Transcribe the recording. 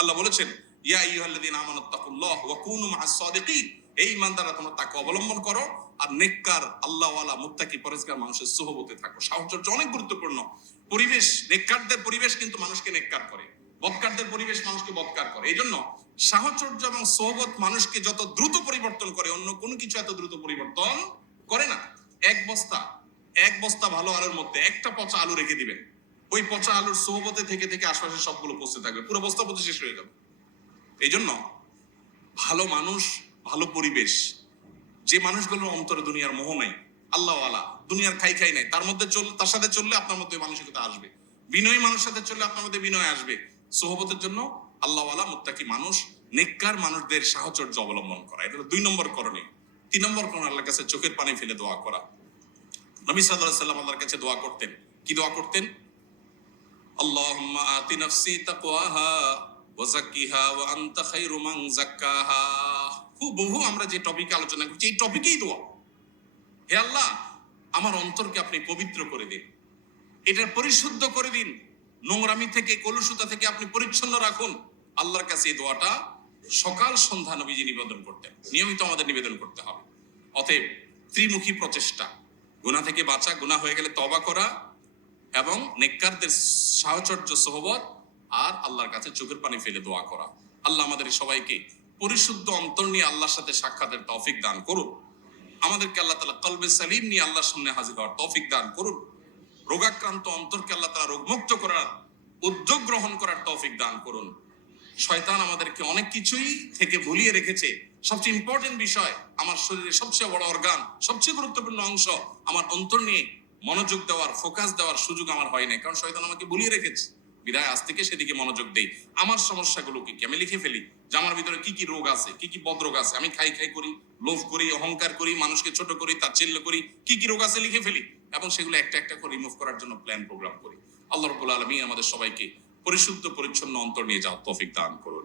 আল্লাহ বলেছেন, ইয়া আইয়ুহাল্লাযীনা আমানুত্তাকুল্লাহ ওয়া কুনু মা'আস সাদিকিন, এই ইমানদাররা তোমরা তাকওয়া অবলম্বন করো আর নেককার আল্লাহওয়ালা মুত্তাকি পরহেজগার মানুষের সুহবতে থাকো। সাহচর্য অনেক গুরুত্বপূর্ণ। পরিবেশ, নেককারদের পরিবেশ কিন্তু মানুষকে নেককার করে, বদকারদের পরিবেশ মানুষকে বদকার করে। এই জন্য সাহচর্য এবং সোহবত মানুষকে যত দ্রুত পরিবর্তন করে, অন্য কোনো কিছু এত দ্রুত পরিবর্তন করে না। এক বস্তা ভালো আলুর মধ্যে একটা পচা আলু রেখে দিবেন, ওই পচা আলুর সোহবতে থেকে থেকে আশপাশে সবগুলো পচতে থাকবে, পুরো বস্তা পচে শেষ হয়ে যাবে। এই জন্য ভালো মানুষ, ভালো পরিবেশ, যে মানুষগুলোর অন্তরে দুনিয়ার মোহ নাই, আল্লাহওয়ালা, দুনিয়ার খাই নাই, তার সাথে চললে আপনার মধ্যে মানসিকতা আসবে। বিনয়ী মানুষের সাথে চললে আপনার মধ্যে বিনয় আসবে। সোহবতের জন্য আল্লাহওয়ালা মুত্তাকি মানুষ, নেককার মানুষদের সাহচর্য অবলম্বন করা, এটা 2 নম্বর করণীয়। 3 নম্বর করণীয় আল্লাহর কাছে চোখের পানি ফেলে দোয়া করা। নবী সাল্লাল্লাহু আলাইহি ওয়াসাল্লাম আল্লাহর কাছে দোয়া করতেন। কি দোয়া করতেন? আল্লাহুম্মা আতি নাফসি তাকওয়াহা ওয়া যাক্কিহা ওয়া আনতা খায়রু মান যাক্কাহা। বহু আমরা যে টপিকে আলোচনা করছি, এই টপিকেই দোয়া। হে আল্লাহ, আমার অন্তরকে আপনি পবিত্র করে দিন, এটা পরিশুদ্ধ করে দিন, নোংরামি থেকে, কলুষতা থেকে আপনি পরিচ্ছন্ন রাখুন। আল্লাহর কাছে এই দোয়াটা সকাল সন্ধ্যা নবীজি নিবেদন করতেন, নিয়মিত আমাদের নিবেদন করতে হবে। অতএব ত্রিমুখী প্রচেষ্টা, গুনাহ থেকে বাঁচা, গুনাহ হয়ে গেলে তওবা করা, এবং নেককারদের সাহচর্য, সোহবত, আর আল্লাহর কাছে চোখের পানি ফেলে দোয়া করা। আল্লাহ আমাদের সবাইকে পরিশুদ্ধ অন্তর নিয়ে আল্লাহর সাথে সাক্ষাতের তৌফিক দান করুন। আমাদেরকে আল্লাহ তাআলা কলবে সালিম নিয়ে আল্লাহর সামনে হাজির হওয়ার তৌফিক দান করুন। রোগাক্রান্ত অন্তরকে আল্লাহ তাআলা রোগমুক্ত করার, উদ্যোগ গ্রহণ করার তৌফিক দান করুন। শয়তান আমাদেরকে অনেক কিছুই থেকে ভুলিয়ে রেখেছে। সবচেয়ে ইম্পর্টেন্ট বিষয়, আমার শরীরের সবচেয়ে বড় অর্গান, সবচেয়ে গুরুত্বপূর্ণ অংশ, আমার অন্তর নিয়ে মনোযোগ দেওয়ার, ফোকাস দেওয়ার সুযোগ আমার হয় নাই, কারণ শয়তান আমাকে ভুলিয়ে রেখেছে। বিদায় আজ থেকে সেদিকে মনোযোগ দেই। আমার সমস্যাগুলো কি কি আমি লিখে ফেলি, যে আমার ভিতরে কি কি রোগ আছে, কি কি বদরোগ আছে। আমি খাই করি, লোভ করি, অহংকার করি, মানুষকে ছোট করি, তাচ্ছিল্য করি, কি কি রোগ আছে লিখে ফেলি, এবং সেগুলো একটা একটা করে রিমুভ করার জন্য প্ল্যান প্রোগ্রাম করি। আল্লাহ রাব্বুল আলামিন আমাদের সবাইকে পরিশুদ্ধ পরিচ্ছন্ন অন্তর নিয়ে যাওয়ার তৌফিক দান করুন।